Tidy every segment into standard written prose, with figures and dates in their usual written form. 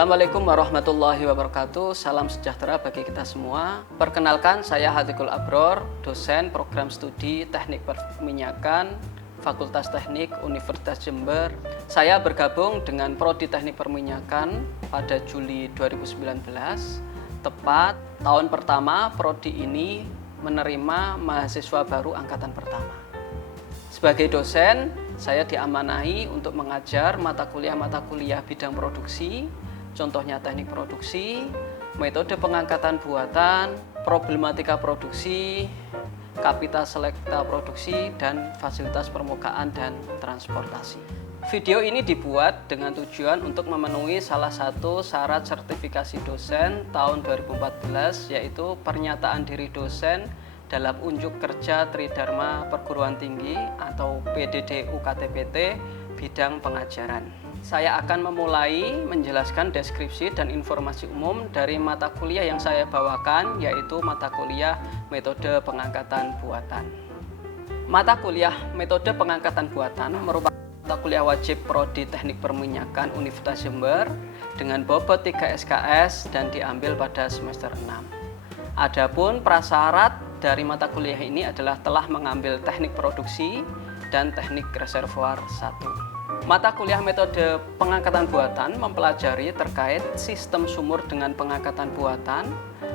Assalamualaikum warahmatullahi wabarakatuh. Salam sejahtera bagi kita semua. Perkenalkan, saya Hatikul Abror, dosen program studi Teknik Perminyakan Fakultas Teknik Universitas Jember. Saya bergabung dengan Prodi Teknik Perminyakan pada Juli 2019. Tepat tahun pertama Prodi ini menerima mahasiswa baru angkatan pertama. Sebagai dosen, saya diamanahi untuk mengajar mata kuliah bidang produksi, contohnya teknik produksi, metode pengangkatan buatan, problematika produksi, kapita selekta produksi, dan fasilitas permukaan dan transportasi. Video ini dibuat dengan tujuan untuk memenuhi salah satu syarat sertifikasi dosen tahun 2014, yaitu pernyataan diri dosen dalam unjuk kerja Tridharma Perguruan Tinggi atau PDD UKTPT bidang pengajaran. Saya akan memulai menjelaskan deskripsi dan informasi umum dari mata kuliah yang saya bawakan, yaitu mata kuliah metode pengangkatan buatan. Mata kuliah metode pengangkatan buatan merupakan mata kuliah wajib Prodi Teknik Perminyakan Universitas Jember dengan bobot 3 SKS dan diambil pada semester 6. Adapun prasyarat dari mata kuliah ini adalah telah mengambil teknik produksi dan teknik reservoir 1. Mata kuliah metode pengangkatan buatan mempelajari terkait sistem sumur dengan pengangkatan buatan,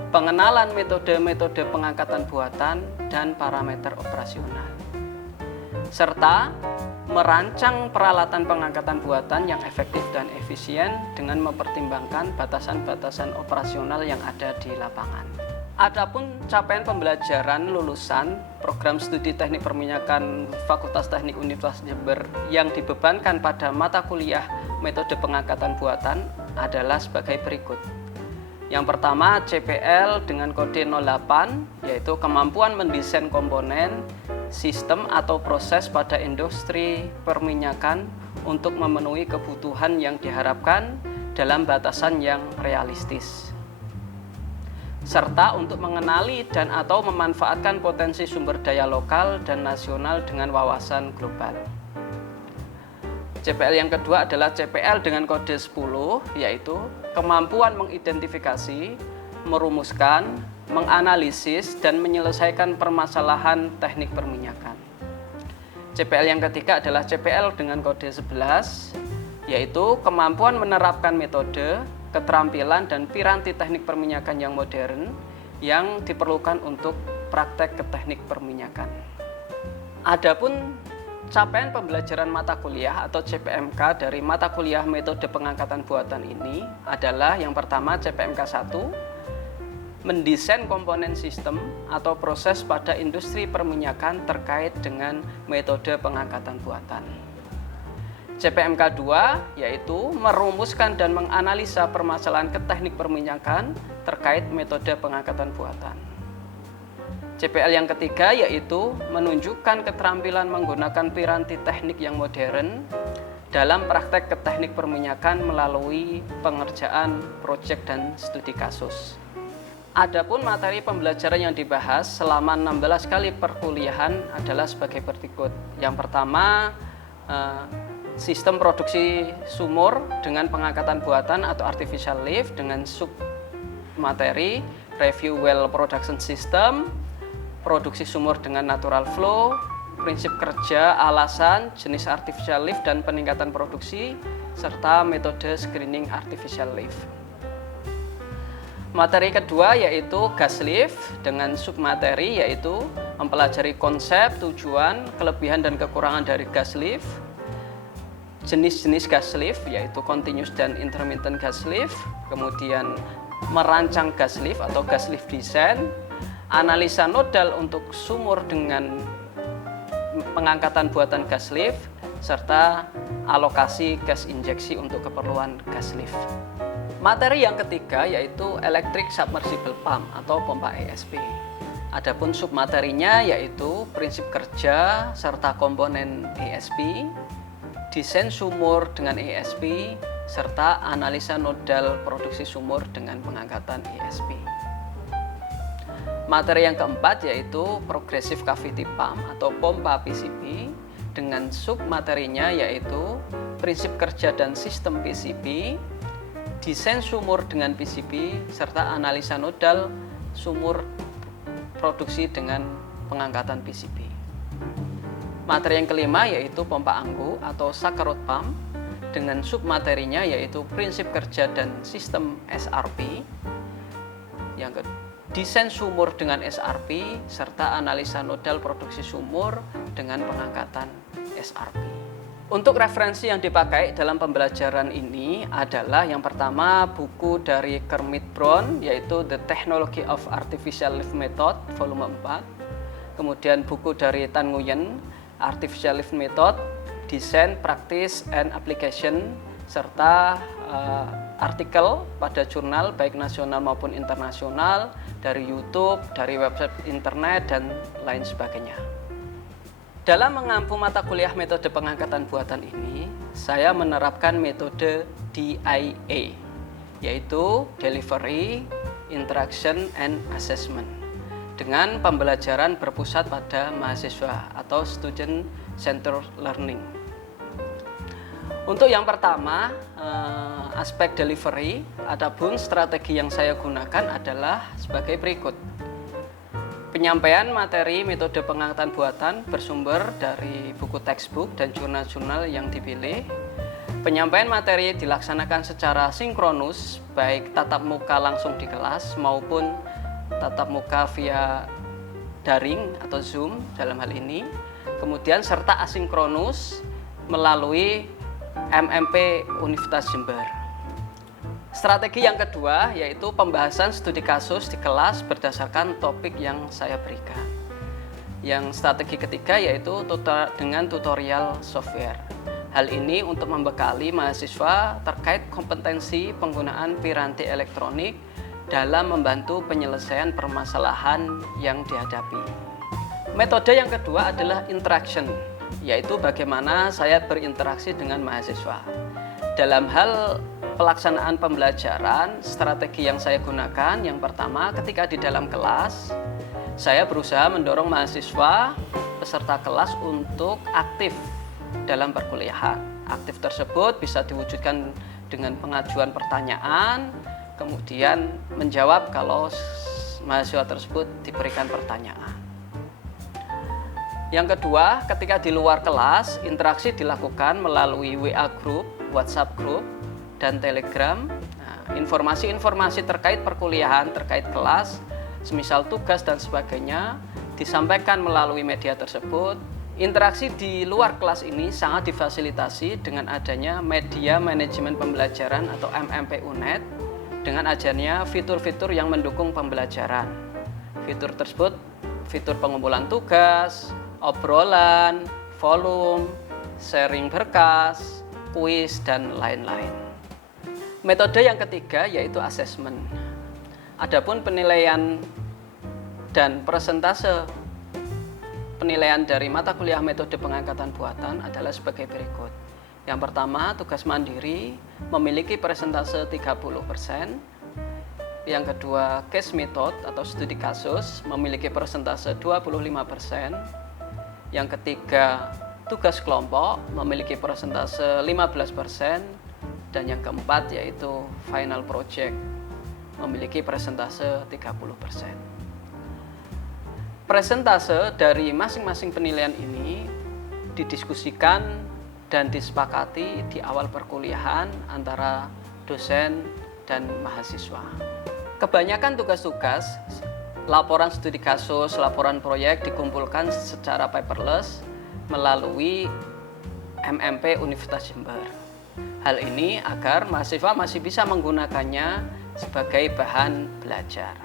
pengenalan metode-metode pengangkatan buatan, dan parameter operasional, serta merancang peralatan pengangkatan buatan yang efektif dan efisien dengan mempertimbangkan batasan-batasan operasional yang ada di lapangan. Adapun capaian pembelajaran lulusan program studi Teknik Perminyakan Fakultas Teknik Universitas Jember yang dibebankan pada mata kuliah metode pengangkatan buatan adalah sebagai berikut. Yang pertama, CPL dengan kode 08, yaitu kemampuan mendesain komponen, sistem atau proses pada industri perminyakan untuk memenuhi kebutuhan yang diharapkan dalam batasan yang realistis, serta untuk mengenali dan atau memanfaatkan potensi sumber daya lokal dan nasional dengan wawasan global. CPL yang kedua adalah CPL dengan kode 10, yaitu kemampuan mengidentifikasi, merumuskan, menganalisis, dan menyelesaikan permasalahan teknik perminyakan. CPL yang ketiga adalah CPL dengan kode 11, yaitu kemampuan menerapkan metode, keterampilan, dan piranti teknik perminyakan yang modern yang diperlukan untuk praktek ke teknik perminyakan. Adapun capaian pembelajaran mata kuliah atau CPMK dari mata kuliah metode pengangkatan buatan ini adalah yang pertama CPMK 1, mendesain komponen sistem atau proses pada industri perminyakan terkait dengan metode pengangkatan buatan. CPMK 2 yaitu merumuskan dan menganalisa permasalahan ke teknik perminyakan terkait metode pengangkatan buatan. CPL yang ketiga yaitu menunjukkan keterampilan menggunakan piranti teknik yang modern dalam praktek ke teknik perminyakan melalui pengerjaan proyek dan studi kasus. Adapun materi pembelajaran yang dibahas selama 16 kali perkuliahan adalah sebagai berikut. Yang pertama, sistem produksi sumur dengan pengangkatan buatan atau artificial lift dengan sub materi, review well production system, produksi sumur dengan natural flow, prinsip kerja, alasan, jenis artificial lift dan peningkatan produksi, serta metode screening artificial lift. Materi kedua yaitu gas lift dengan submateri yaitu mempelajari konsep, tujuan, kelebihan dan kekurangan dari gas lift, jenis-jenis gas lift yaitu continuous dan intermittent gas lift, kemudian merancang gas lift atau gas lift design, analisa nodal untuk sumur dengan pengangkatan buatan gas lift, serta alokasi gas injeksi untuk keperluan gas lift. Materi yang ketiga yaitu electric submersible pump atau pompa ESP. Adapun submaterinya yaitu prinsip kerja serta komponen ESP, desain sumur dengan ESP, serta analisa nodal produksi sumur dengan pengangkatan ESP. Materi yang keempat yaitu progressive cavity pump atau pompa PCB dengan submaterinya yaitu prinsip kerja dan sistem PCB, desain sumur dengan PCB, serta analisa nodal sumur produksi dengan pengangkatan PCB. Materi yang kelima yaitu pompa anggur atau Saccharode pump dengan submaterinya yaitu prinsip kerja dan sistem SRP. Yang kedua, desain sumur dengan SRP serta analisa nodal produksi sumur dengan pengangkatan SRP. Untuk referensi yang dipakai dalam pembelajaran ini adalah yang pertama buku dari Kermit Brown yaitu The Technology of Artificial Lift Method volume 4. Kemudian buku dari Tan Nguyen Artificial Lift Method Design, Practice, and Application serta artikel pada jurnal baik nasional maupun internasional dari YouTube, dari website internet dan lain sebagainya. Dalam mengampu mata kuliah metode pengangkatan buatan ini, saya menerapkan metode DIA, yaitu Delivery, Interaction, and Assessment, dengan pembelajaran berpusat pada mahasiswa atau Student Centered Learning. Untuk yang pertama, aspek delivery, adapun strategi yang saya gunakan adalah sebagai berikut. Penyampaian materi metode pengangkatan buatan bersumber dari buku textbook dan jurnal-jurnal yang dipilih. Penyampaian materi dilaksanakan secara sinkronus, baik tatap muka langsung di kelas maupun tatap muka via daring atau Zoom dalam hal ini. Kemudian serta asinkronus melalui MMP Universitas Jember. Strategi yang kedua yaitu pembahasan studi kasus di kelas berdasarkan topik yang saya berikan. Yang strategi ketiga yaitu dengan tutorial software. Hal ini untuk membekali mahasiswa terkait kompetensi penggunaan piranti elektronik dalam membantu penyelesaian permasalahan yang dihadapi. Metode yang kedua adalah interaction, yaitu bagaimana saya berinteraksi dengan mahasiswa. Dalam hal pelaksanaan pembelajaran, strategi yang saya gunakan yang pertama ketika di dalam kelas, saya berusaha mendorong mahasiswa peserta kelas untuk aktif dalam perkuliahan. Aktif tersebut bisa diwujudkan dengan pengajuan pertanyaan, kemudian menjawab kalau mahasiswa tersebut diberikan pertanyaan. Yang kedua, ketika di luar kelas, interaksi dilakukan melalui WA group, WhatsApp group, dan Telegram. Informasi-informasi terkait perkuliahan, terkait kelas, semisal tugas dan sebagainya, disampaikan melalui media tersebut. Interaksi di luar kelas ini sangat difasilitasi dengan adanya media manajemen pembelajaran atau MMPUNet dengan adanya fitur-fitur yang mendukung pembelajaran. Fitur tersebut, fitur pengumpulan tugas, obrolan, volume, sharing berkas, kuis, dan lain-lain. Metode yang ketiga yaitu assessment. Adapun penilaian dan persentase penilaian dari mata kuliah metode pengangkatan buatan adalah sebagai berikut. Yang pertama, tugas mandiri memiliki persentase 30%. Yang kedua, case method atau studi kasus memiliki persentase 25%. Yang ketiga, tugas kelompok memiliki persentase 15%. Dan yang keempat yaitu final project memiliki persentase 30%. Persentase dari masing-masing penilaian ini didiskusikan dan disepakati di awal perkuliahan antara dosen dan mahasiswa. Kebanyakan tugas-tugas, laporan studi kasus, laporan proyek dikumpulkan secara paperless melalui MMP Universitas Jember. Hal ini agar mahasiswa masih bisa menggunakannya sebagai bahan belajar.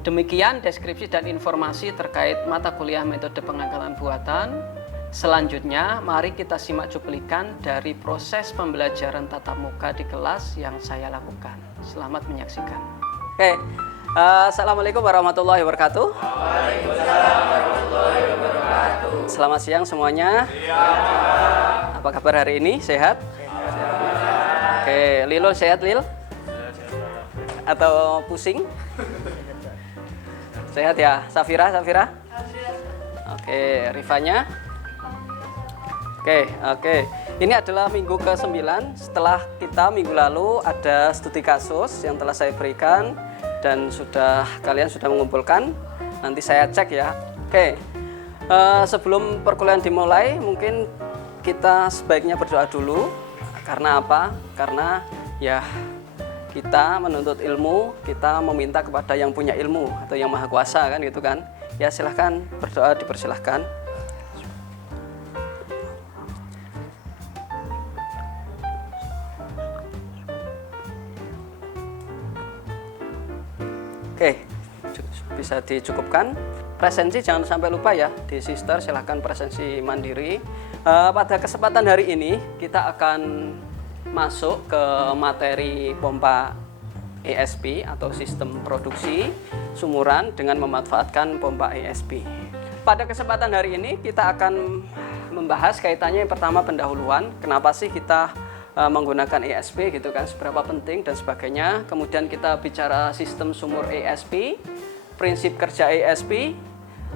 Demikian deskripsi dan informasi terkait mata kuliah metode pengangkatan buatan. Selanjutnya, mari kita simak cuplikan dari proses pembelajaran tatap muka di kelas yang saya lakukan. Selamat menyaksikan. Oke, Assalamualaikum warahmatullahi wabarakatuh. Waalaikumsalam warahmatullahi wabarakatuh. Selamat siang semuanya. Apa kabar hari ini? Sehat? Oke, Lilo sehat, Lil? Atau pusing? Sehat ya? Safira? Oke, Rifanya? Oke. Ini adalah minggu ke-9 setelah kita minggu lalu ada studi kasus yang telah saya berikan dan kalian sudah mengumpulkan. Nanti saya cek ya. Oke, sebelum perkuliahan dimulai mungkin kita sebaiknya berdoa dulu. Karena apa? Karena ya kita menuntut ilmu, kita meminta kepada yang punya ilmu atau yang maha kuasa kan gitu kan. Ya silahkan berdoa, dipersilahkan. Oke, bisa dicukupkan. Presensi jangan sampai lupa ya, di sister silahkan presensi mandiri. Pada kesempatan hari ini kita akan masuk ke materi pompa ESP atau sistem produksi sumuran dengan memanfaatkan pompa ESP. Pada kesempatan hari ini kita akan membahas kaitannya yang pertama pendahuluan, kenapa sih kita menggunakan ESP gitu kan, seberapa penting dan sebagainya. Kemudian kita bicara sistem sumur ESP, prinsip kerja ESP,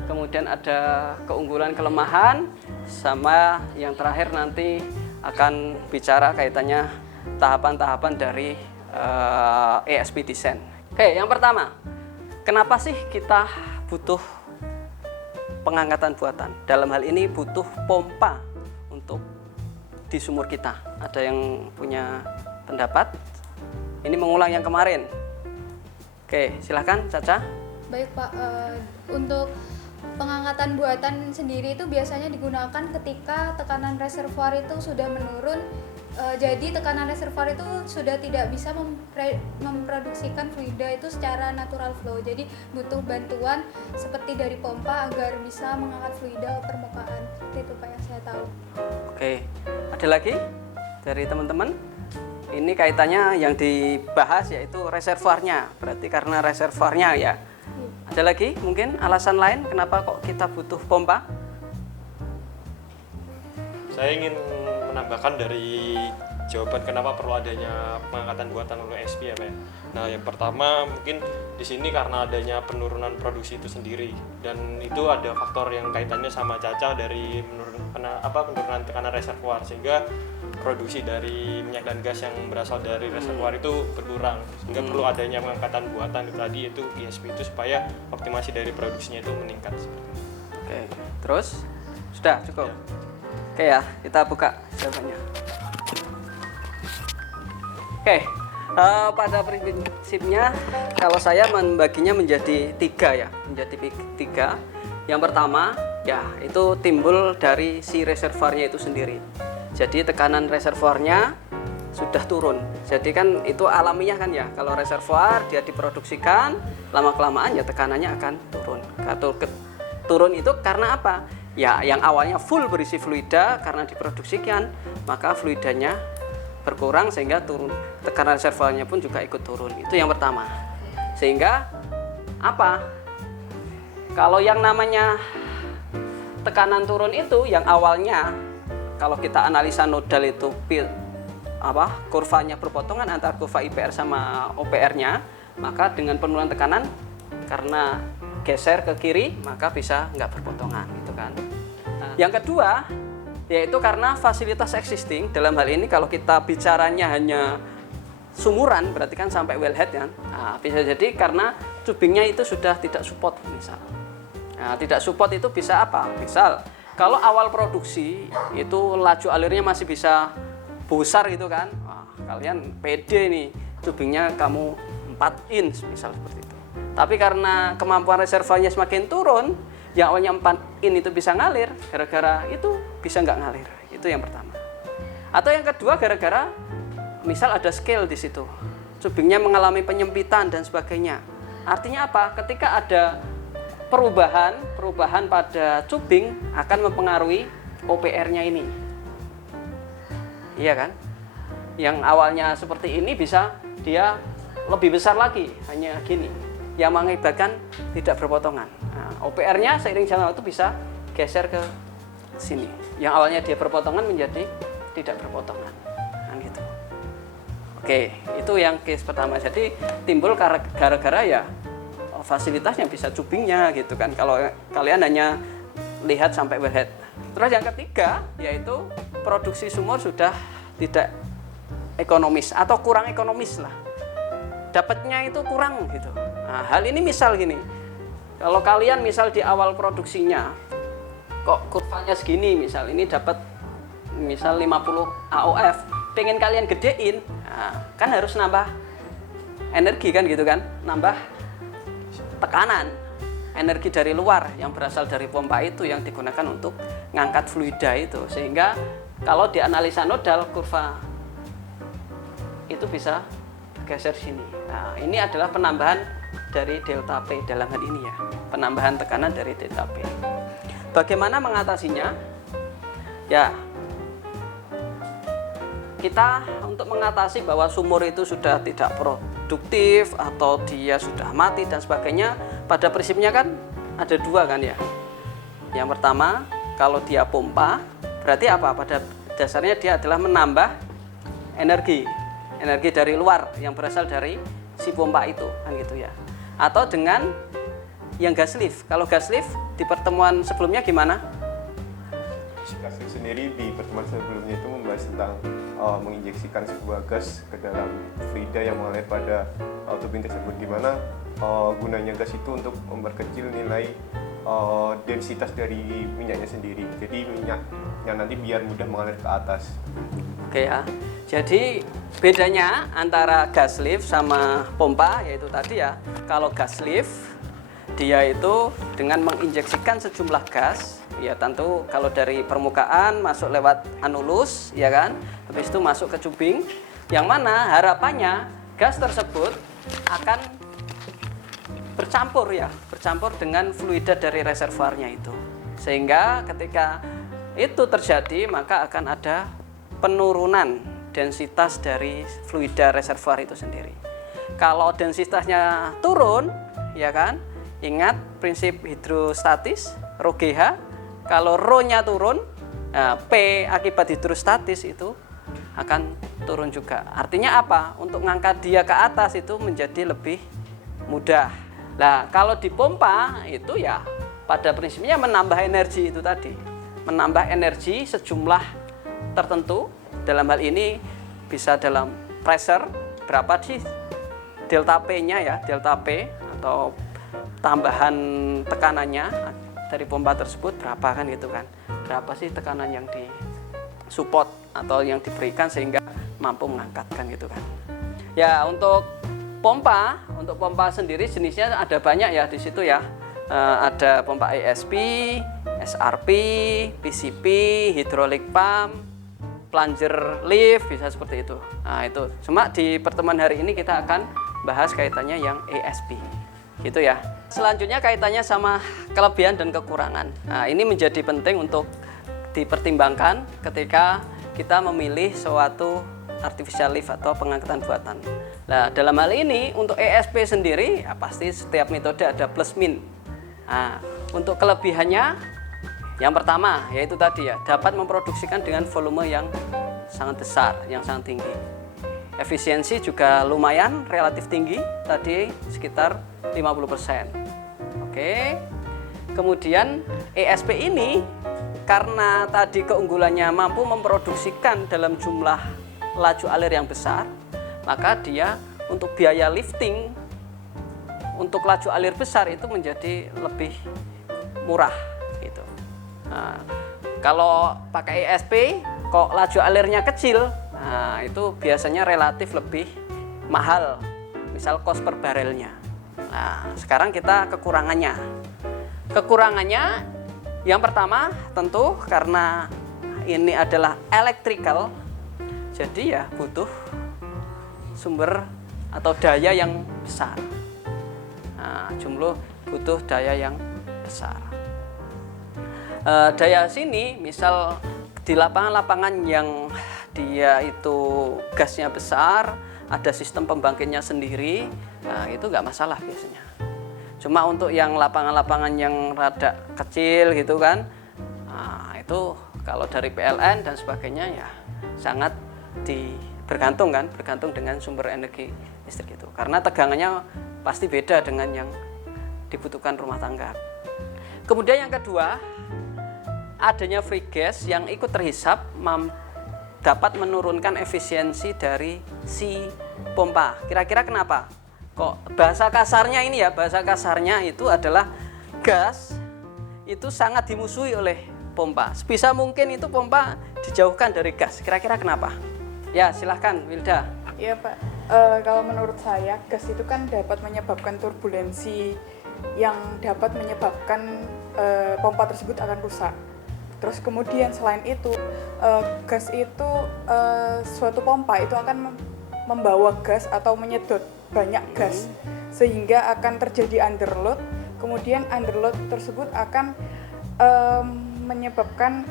kemudian ada keunggulan kelemahan, sama yang terakhir nanti akan bicara kaitannya tahapan-tahapan dari ESP design. Oke, yang pertama, kenapa sih kita butuh pengangkatan buatan? Dalam hal ini butuh pompa untuk di sumur kita. Ada yang punya pendapat? Ini mengulang yang kemarin. Oke, silahkan Caca. Baik Pak, untuk pengangkatan buatan sendiri itu biasanya digunakan ketika tekanan reservoir itu sudah menurun. Jadi tekanan reservoir itu sudah tidak bisa memproduksikan fluida itu secara natural flow. Jadi butuh bantuan seperti dari pompa agar bisa mengangkat fluida ke permukaan. Itu Pak yang saya tahu. Oke, ada lagi dari teman-teman? Ini kaitannya yang dibahas yaitu reservoirnya. Berarti karena reservoirnya ya. Ada lagi mungkin alasan lain kenapa kok kita butuh pompa? Saya ingin menambahkan dari jawaban kenapa perlu adanya pengangkatan buatan oleh ESP ya Pak. Nah, yang pertama mungkin di sini karena adanya penurunan produksi itu sendiri, dan itu ada faktor yang kaitannya sama Caca dari penurunan tekanan reservoir, sehingga produksi dari minyak dan gas yang berasal dari reservoir itu berkurang, sehingga perlu adanya pengangkatan buatan itu tadi, yaitu ESP itu, supaya optimasi dari produksinya itu meningkat. Oke, terus sudah cukup. Ya. Oke ya, kita buka jawabannya. Oke, pada prinsipnya kalau saya membaginya menjadi tiga. Yang pertama ya itu timbul dari si reservoirnya itu sendiri. Jadi tekanan reservoirnya sudah turun. Jadi kan itu alamiah kan ya. Kalau reservoir dia diproduksikan, lama-kelamaan ya tekanannya akan turun. Turun itu karena apa? Ya yang awalnya full berisi fluida, karena diproduksikan maka fluidanya berkurang sehingga turun. Tekanan reservoirnya pun juga ikut turun. Itu yang pertama. Sehingga apa? Kalau yang namanya tekanan turun itu yang awalnya kalau kita analisa nodal itu kurvanya berpotongan antara kurva IPR sama OPR-nya, maka dengan penurunan tekanan karena geser ke kiri maka bisa nggak berpotongan gitu kan. Nah, yang kedua yaitu karena fasilitas existing. Dalam hal ini kalau kita bicaranya hanya sumuran berarti kan sampai wellhead kan. Nah, bisa jadi karena tubingnya itu sudah tidak support misal. Nah, tidak support itu bisa apa? Misal kalau awal produksi itu laju alirnya masih bisa besar gitu kan. Wah, kalian pede nih tubingnya kamu 4 inch misal seperti itu. Tapi karena kemampuan reservoirnya semakin turun, yang awalnya 4 in itu bisa ngalir, gara-gara itu bisa nggak ngalir. Itu yang pertama. Atau yang kedua gara-gara misal ada scale di situ, tubingnya mengalami penyempitan dan sebagainya. Artinya apa? Ketika ada perubahan pada tubing akan mempengaruhi OPR-nya ini. Iya kan? Yang awalnya seperti ini bisa dia lebih besar lagi, hanya gini. Yang mengakibatkan tidak berpotongan. Nah, OPR-nya seiring jalan waktu bisa geser ke sini. Yang awalnya dia berpotongan menjadi tidak berpotongan. Nah, gitu. Oke, itu yang case pertama. Jadi timbul gara-gara ya fasilitasnya bisa tubingnya gitu kan. Kalau kalian hanya lihat sampai wellhead. Terus yang ketiga yaitu produksi sumur sudah tidak ekonomis atau kurang ekonomis lah. Dapatnya itu kurang gitu. Nah, hal ini misal gini. Kalau kalian misal di awal produksinya kok kurvanya segini, misal ini dapat misal 50 AOF, pengen kalian gedein, nah, kan harus nambah energi kan gitu kan, nambah tekanan energi dari luar yang berasal dari pompa itu yang digunakan untuk ngangkat fluida itu, sehingga kalau dianalisa nodal kurva itu bisa bergeser sini. Nah, ini adalah penambahan dari delta P dalam hal ini ya, penambahan tekanan dari delta P. Bagaimana mengatasinya? Ya, kita untuk mengatasi bahwa sumur itu sudah tidak produktif atau dia sudah mati dan sebagainya, pada prinsipnya kan ada dua kan ya. Yang pertama, kalau dia pompa, berarti apa? Pada dasarnya dia adalah menambah energi dari luar yang berasal dari si pompa itu kan gitu ya. Atau dengan yang gas lift. Kalau gas lift di pertemuan sebelumnya gimana? Gas lift sendiri di pertemuan sebelumnya itu membahas tentang menginjeksikan sebuah gas ke dalam fluida yang mengalir pada tubing tersebut, di mana gunanya gas itu untuk memperkecil nilai densitas dari minyaknya sendiri. Jadi minyaknya nanti biar mudah mengalir ke atas. Oke ya. Jadi bedanya antara gas lift sama pompa yaitu tadi ya. Kalau gas lift dia itu dengan menginjeksikan sejumlah gas, ya tentu kalau dari permukaan masuk lewat anulus, ya kan, habis itu masuk ke tubing, yang mana harapannya gas tersebut akan bercampur dengan fluida dari reservoirnya itu, sehingga ketika itu terjadi maka akan ada penurunan densitas dari fluida reservoir itu sendiri. Kalau densitasnya turun, ya kan, ingat prinsip hidrostatis, rho GH, kalau rho-nya turun, nah, P akibat hidrostatis itu akan turun juga. Artinya apa? Untuk ngangkat dia ke atas itu menjadi lebih mudah. Nah, kalau dipompa itu ya pada prinsipnya menambah energi itu tadi. Menambah energi sejumlah tertentu, dalam hal ini bisa dalam pressure, berapa sih delta P-nya ya, delta P atau tambahan tekanannya dari pompa tersebut berapa kan gitu kan, berapa sih tekanan yang di support atau yang diberikan sehingga mampu mengangkatkan gitu kan ya. Untuk pompa sendiri jenisnya ada banyak ya di situ ya, ada pompa ESP, SRP, PCP, hydraulic pump, plunger lift, bisa seperti itu. Nah itu cuma di pertemuan hari ini kita akan bahas kaitannya yang ESP gitu ya. Selanjutnya kaitannya sama kelebihan dan kekurangan. Nah, ini menjadi penting untuk dipertimbangkan ketika kita memilih suatu artificial lift atau pengangkatan buatan. Nah, dalam hal ini untuk ESP sendiri ya pasti setiap metode ada plus min. Nah, untuk kelebihannya yang pertama yaitu tadi ya, dapat memproduksikan dengan volume yang sangat besar, yang sangat tinggi. Efisiensi juga lumayan relatif tinggi, tadi sekitar 50%. Oke. Kemudian ESP ini karena tadi keunggulannya mampu memproduksikan dalam jumlah laju alir yang besar, maka dia untuk biaya lifting untuk laju alir besar itu menjadi lebih murah gitu. Nah, kalau pakai ESP kok laju alirnya kecil, nah itu biasanya relatif lebih mahal, misal cost per barrelnya. Nah, sekarang kita kekurangannya. Kekurangannya yang pertama tentu karena ini adalah electrical, jadi ya butuh sumber atau daya yang besar. Nah, butuh daya yang besar. Daya sini misal di lapangan-lapangan yang dia itu gasnya besar, ada sistem pembangkitnya sendiri, nah itu nggak masalah biasanya. Cuma untuk yang lapangan-lapangan yang rada kecil gitu kan, nah itu kalau dari PLN dan sebagainya ya sangat bergantung dengan sumber energi listrik itu. Karena tegangannya pasti beda dengan yang dibutuhkan rumah tangga. Kemudian yang kedua, adanya free gas yang ikut terhisap dapat menurunkan efisiensi dari si pompa. Kira-kira kenapa? Kok bahasa kasarnya ini ya, bahasa kasarnya itu adalah gas itu sangat dimusuhi oleh pompa. Sebisa mungkin itu pompa dijauhkan dari gas. Kira-kira kenapa? Ya, silahkan Wilda. Iya Pak, kalau menurut saya gas itu kan dapat menyebabkan turbulensi yang dapat menyebabkan pompa tersebut akan rusak. Terus kemudian selain itu gas itu suatu pompa itu akan membawa gas atau menyedot banyak gas sehingga akan terjadi underload. Kemudian underload tersebut akan menyebabkan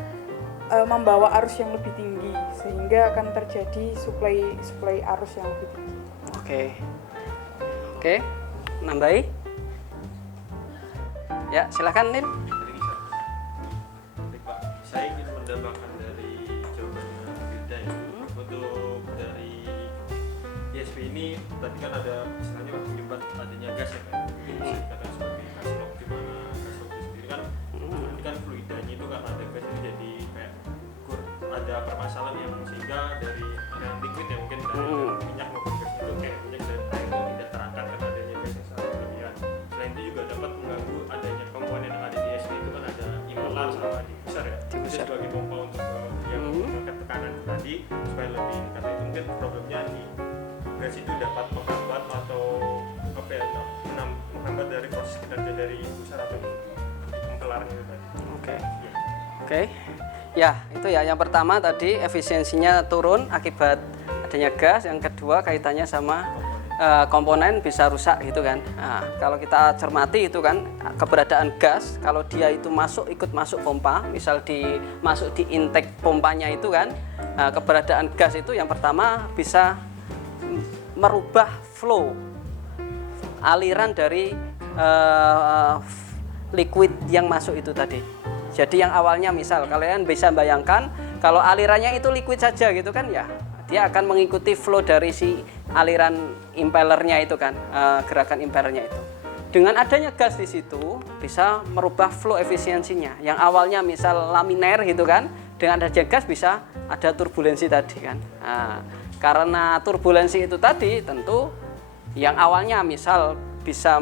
membawa arus yang lebih tinggi sehingga akan terjadi suplai arus yang lebih tinggi. Oke, nambahi. Ya, silakan Nin. Baik Pak, saya ingin menambahkan dari jawabannya Wilda ya. Untuk dari ISP ini tadi kan ada istilahnya menyumbat adanya gas ya Pak. Bisa dikatakan sebagai gas lock, di mana gas lock itu sendiri kan nanti kan fluidanya itu karena ada gas itu jadi kayak ada permasalahan yang sehingga dari aliran liquid ya mungkin dari minyak maupun gas itu kayak minyak dan air itu tidak terangkat karena adanya gas yang sangat berlebihan. Selain itu juga dapat mengganggu adanya komponen yang ada di ISP itu kan ada impeller sama diffuser ya. Itu sebagai pompa untuk yang mengangkat tekanan tadi supaya lebih dekat. Itu mungkin problemnya di gas itu dapat menghambat atau apa ya, menghambat dari proses kinerja dari diffuser atau impeller itu tadi. Oke. Ya, itu ya. Yang pertama tadi efisiensinya turun akibat adanya gas. Yang kedua kaitannya sama komponen bisa rusak gitu kan. Nah, kalau kita cermati itu kan keberadaan gas, kalau dia itu ikut masuk pompa, misal masuk di intake pompanya itu kan, keberadaan gas itu yang pertama bisa merubah flow aliran dari liquid yang masuk itu tadi. Jadi yang awalnya misal kalian bisa bayangkan kalau alirannya itu liquid saja gitu kan ya, dia akan mengikuti flow dari si aliran impellernya itu kan, gerakan impellernya itu. Dengan adanya gas di situ bisa merubah flow efisiensinya. Yang awalnya misal laminaire gitu kan, dengan adanya gas bisa ada turbulensi tadi kan. Nah, karena turbulensi itu tadi tentu yang awalnya misal bisa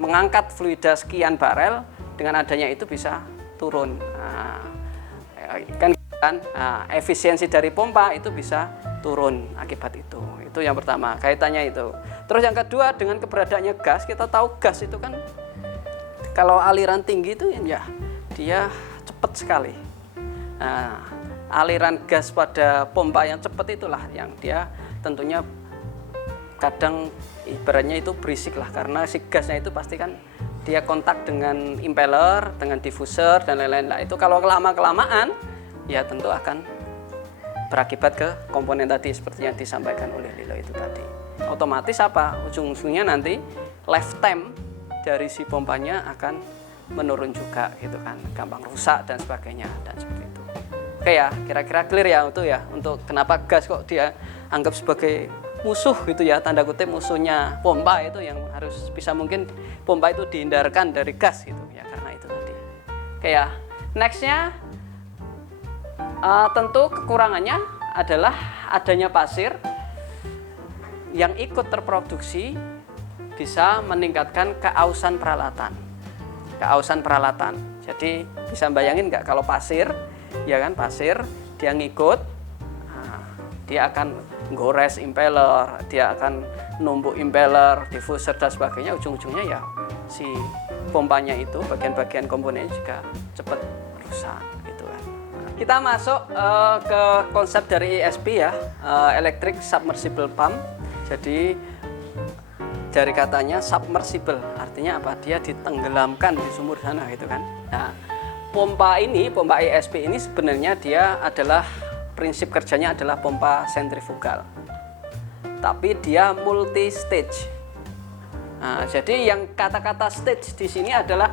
mengangkat fluida sekian barel, dengan adanya itu bisa turun. Efisiensi dari pompa itu bisa turun akibat itu. Itu yang pertama, kaitannya itu. Terus yang kedua, dengan keberadaannya gas, kita tahu gas itu kan kalau aliran tinggi itu ya dia cepat sekali. Nah, aliran gas pada pompa yang cepat itulah yang dia tentunya kadang ibaratnya itu berisik lah, karena si gasnya itu pasti kan dia kontak dengan impeller, dengan diffuser dan lain-lain lah. Itu kalau kelamaan ya tentu akan berakibat ke komponen tadi seperti yang disampaikan oleh Lilo itu tadi. Otomatis apa? Ujung-ujungnya nanti lifetime dari si pompanya akan menurun juga gitu kan, gampang rusak dan sebagainya dan seperti itu. Oke ya, kira-kira clear ya untuk kenapa gas kok dia anggap sebagai musuh gitu ya, tanda kutip musuhnya pompa itu, yang harus bisa mungkin pompa itu dihindarkan dari gas gitu ya, karena itu tadi. Oke ya, nextnya tentu kekurangannya adalah adanya pasir yang ikut terproduksi bisa meningkatkan keausan peralatan. Jadi bisa bayangin nggak kalau pasir, ya kan, pasir dia ngikut, dia akan gores impeller, dia akan numbuk impeller, diffuser dan sebagainya. Ujung-ujungnya ya si pompanya itu bagian-bagian komponennya juga cepat rusak gitu kan. Kita masuk ke konsep dari ESP ya, Electric Submersible Pump. Jadi dari katanya submersible, artinya apa? Dia ditenggelamkan di sumur sana gitu kan. Nah, pompa ESP ini sebenarnya dia adalah prinsip kerjanya adalah pompa sentrifugal, tapi dia multi stage. Nah, jadi yang kata-kata stage di sini adalah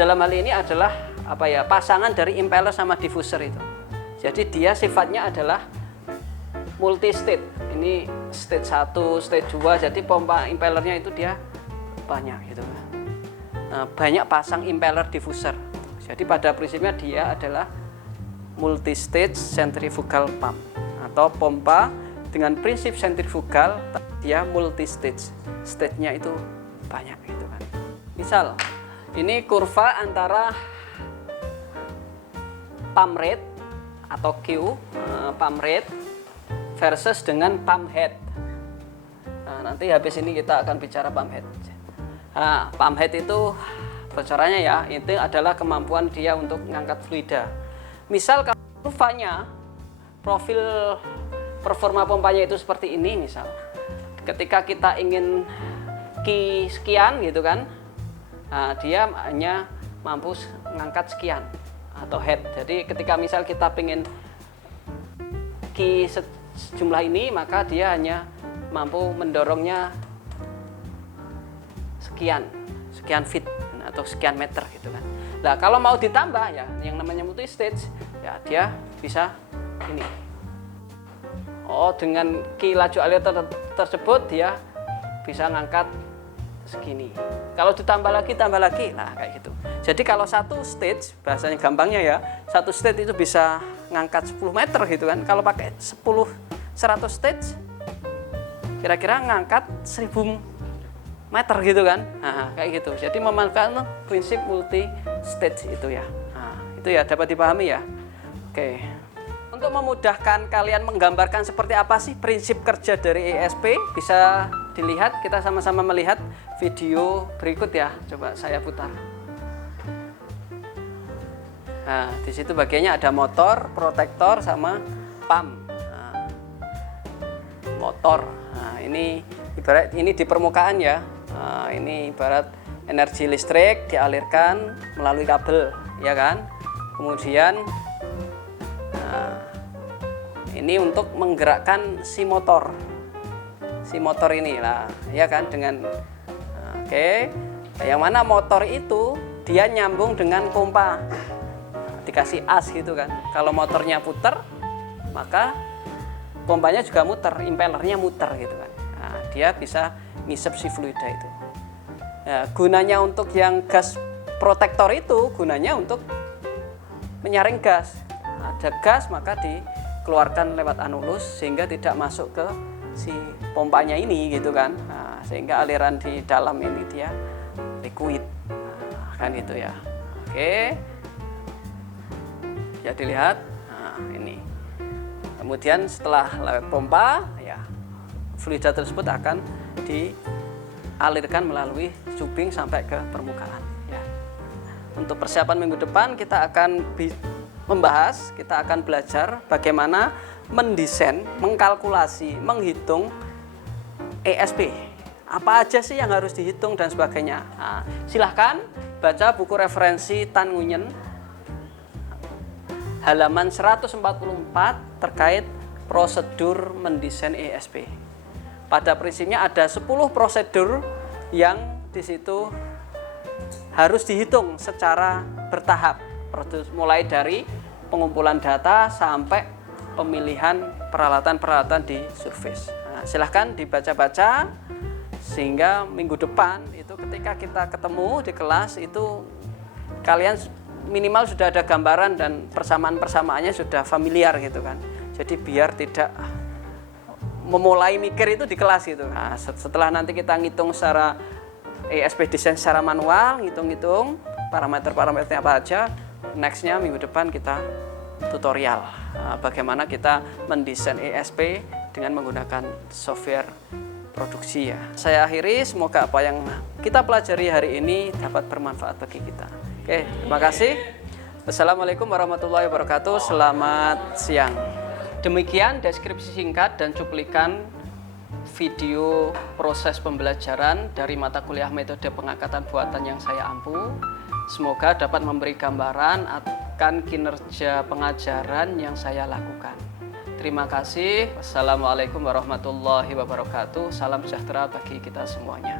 dalam hal ini adalah apa ya, pasangan dari impeller sama diffuser itu. Jadi dia sifatnya adalah multi stage. Ini stage 1, stage 2. Jadi pompa impellernya itu dia banyak gitu. Banyak pasang impeller diffuser. Jadi pada prinsipnya dia adalah multi-stage centrifugal pump atau pompa dengan prinsip sentrifugal, dia multi-stage. Stage-nya itu banyak gitu kan. Misal, ini kurva antara pump rate atau Q, pump rate versus dengan pump head. Nah, nanti habis ini kita akan bicara pump head. Nah, pump head itu bocorannya ya, itu adalah kemampuan dia untuk mengangkat fluida. Misal kalau kurvanya, profil performa pompanya itu seperti ini misal. Ketika kita ingin Q sekian gitu kan, nah, dia hanya mampu mengangkat sekian atau head. Jadi ketika misal kita ingin Q sejumlah ini, maka dia hanya mampu mendorongnya sekian feet atau sekian meter gitu kan. Nah, kalau mau ditambah ya yang namanya multi stage ya dia bisa ini. Oh, dengan Q laju alir tersebut dia bisa ngangkat segini. Kalau ditambah lagi tambah lagi. Nah, kayak gitu. Jadi kalau satu stage, bahasanya gampangnya ya, satu stage itu bisa ngangkat 10 meter gitu kan. Kalau pakai 100 stage kira-kira ngangkat 1000 meter gitu kan. Nah, kayak gitu. Jadi memanfaatkan prinsip multi stage itu ya. Nah, itu ya dapat dipahami ya. Oke. Untuk memudahkan kalian menggambarkan seperti apa sih prinsip kerja dari ESP, bisa dilihat, kita sama-sama melihat video berikut ya. Coba saya putar. Nah, di situ bagiannya ada motor, protektor sama pump. Nah, motor. Nah, ini ibarat ini di permukaan ya. Nah, ini ibarat energi listrik dialirkan melalui kabel, ya kan? Kemudian ini untuk menggerakkan si motor ini lah, ya kan, dengan oke. Yang mana motor itu dia nyambung dengan pompa, dikasih as gitu kan. Kalau motornya puter, maka pompanya juga muter, impellernya muter gitu kan. Nah, dia bisa ngisep si fluida itu. Nah, gunanya untuk yang gas protektor itu gunanya untuk menyaring gas. Ada gas maka dikeluarkan lewat anulus sehingga tidak masuk ke si pompanya ini gitu kan. Nah, sehingga aliran di dalam ini dia liquid. Nah, kan gitu ya. Oke. Ya dilihat. Nah, ini. Kemudian setelah lewat pompa ya fluida tersebut akan dialirkan melalui tubing sampai ke permukaan ya. Untuk persiapan minggu depan kita akan membahas, kita akan belajar bagaimana mendesain, mengkalkulasi, menghitung ESP. Apa aja sih yang harus dihitung dan sebagainya. Nah, silahkan baca buku referensi Tan Nguyen halaman 144 terkait prosedur mendesain ESP. Pada prinsipnya ada 10 prosedur yang di situ harus dihitung secara bertahap. Mulai dari pengumpulan data sampai pemilihan peralatan-peralatan di surface. Nah, silahkan dibaca-baca sehingga minggu depan itu ketika kita ketemu di kelas itu kalian minimal sudah ada gambaran dan persamaan-persamaannya sudah familiar gitu kan. Jadi biar tidak memulai mikir itu di kelas gitu. Nah, setelah nanti kita ngitung secara ESP desain secara manual, ngitung-ngitung parameter-parameternya apa aja. Nextnya minggu depan kita tutorial bagaimana kita mendesain ESP dengan menggunakan software produksi ya. Saya akhiri, semoga apa yang kita pelajari hari ini dapat bermanfaat bagi kita. Oke, terima kasih. Wassalamualaikum warahmatullahi wabarakatuh. Selamat siang. Demikian deskripsi singkat dan cuplikan video proses pembelajaran dari mata kuliah metode pengangkatan buatan yang saya ampu. Semoga dapat memberi gambaran akan kinerja pengajaran yang saya lakukan. Terima kasih. Wassalamualaikum warahmatullahi wabarakatuh. Salam sejahtera bagi kita semuanya.